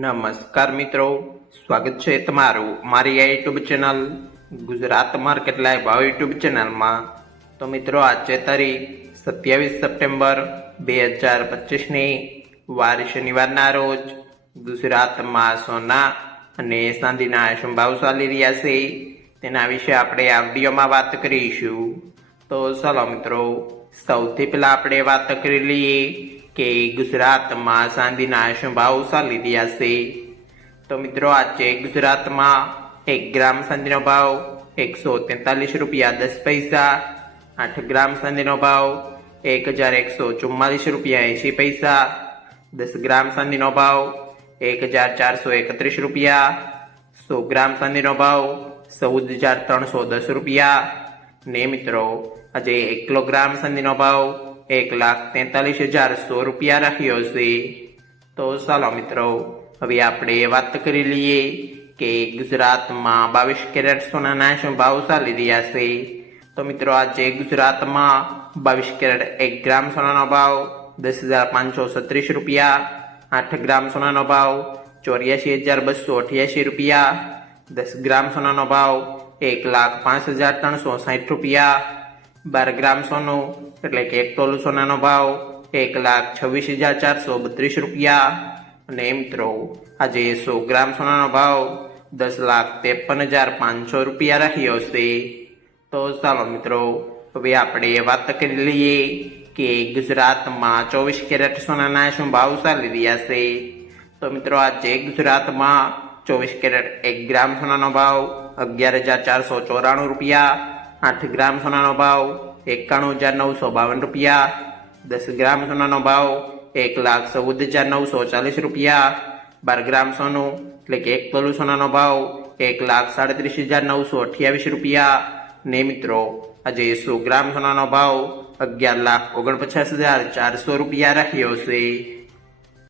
નમસ્કાર મિત્રો, સ્વાગત છે તમારું મારી આ YouTube channel Gujarat market live ભાવ યુટ્યુબ ચેનલમાં તો મિત્રો, આજે તારીખ સત્યાવીસ સપ્ટેમ્બર બે હજાર પચીસની વાર શનિવારના રોજ ગુજરાતમાં સોના અને ચાંદીના શું ભાવ ચાલી રહ્યા છે. તેના વિશે આપણે આ વિડીયોમાં વાત કરીશું. તો ચાલો મિત્રો, સૌથી પહેલાં આપણે વાત કરી લઈએ કે ગુજરાતમાં ચાંદીના શું ભાવ ચાલી રહ્યા છે. તો મિત્રો, આજે ગુજરાતમાં એક ગ્રામ ચાંદીનો ભાવ એકસો તેતાલીસ રૂપિયા દસ પૈસા, આઠ ગ્રામ ચાંદીનો ભાવ એક હજાર એકસો ચુમ્માલીસ રૂપિયા એંશી પૈસા, દસ ગ્રામ ચાંદીનો ભાવ એક હજાર ચારસો એકત્રીસ રૂપિયા, સો ગ્રામ ચાંદીનો ભાવ ચૌદ હજાર ત્રણસો દસ રૂપિયા. ને મિત્રો, આજે એક કિલોગ્રામ ચાંદીનો ભાવ એક લાખ તેતાલીસ હજાર સો રૂપિયા રહ્યો છે. તો ચાલો મિત્રો, હવે આપણે વાત કરી લઈએ કે ગુજરાતમાં બાવીસ કેરેટ સોનાના શું ભાવ ચાલી રહ્યા છે. તો મિત્રો, આજે ગુજરાતમાં બાવીસ કેરેટ એક ગ્રામ સોનાનો ભાવ દસ હજાર પાંચસો છત્રીસ રૂપિયા, આઠ ગ્રામ સોનાનો ભાવ ચોર્યાસી હજાર બસો અઠ્યાસી રૂપિયા, દસ ગ્રામ સોનાનો ભાવ એક લાખ પાંચ હજાર ત્રણસો સાઠ રૂપિયા બાર ગ્રામ સોનું, એટલે કે એક તોલું સોનાનો ભાવ, એક લાખ છવ્વીસ હજાર ચારસો બત્રીસ રૂપિયા. અને મિત્રો આજે સો ગ્રામ સોનાનો ભાવ દસ લાખ ત્રેપન હજાર પાંચસો રૂપિયા રહ્યો છે. તો ચાલો મિત્રો, હવે આપણે વાત કરી લઈએ કે ગુજરાતમાં ચોવીસ કેરેટ સોનાના શું ભાવ ચાલી રહ્યા છે. તો મિત્રો, આજે ગુજરાતમાં ચોવીસ કેરેટ એક ગ્રામ સોનાનો ભાવ અગિયાર હજાર ચારસો ચોરાણું રૂપિયા. આઠ ગ્રામ સોનાનો ભાવ એકાણું હજાર નવસો બાવન રૂપિયા. દસ ગ્રામ સોનાનો ભાવ એક લાખ ચૌદ હજાર નવસો ચાલીસ રૂપિયા. બાર ગ્રામ સોનું એટલે કે એક તોલું સોનાનો ભાવ એક લાખ સાડત્રીસ હજાર નવસો અઠ્યાવીસ રૂપિયા. ને મિત્રો, આજે સો ગ્રામ સોનાનો ભાવ અગિયાર લાખ ઓગણપચાસ હજાર ચારસો રૂપિયા રાખ્યો છે.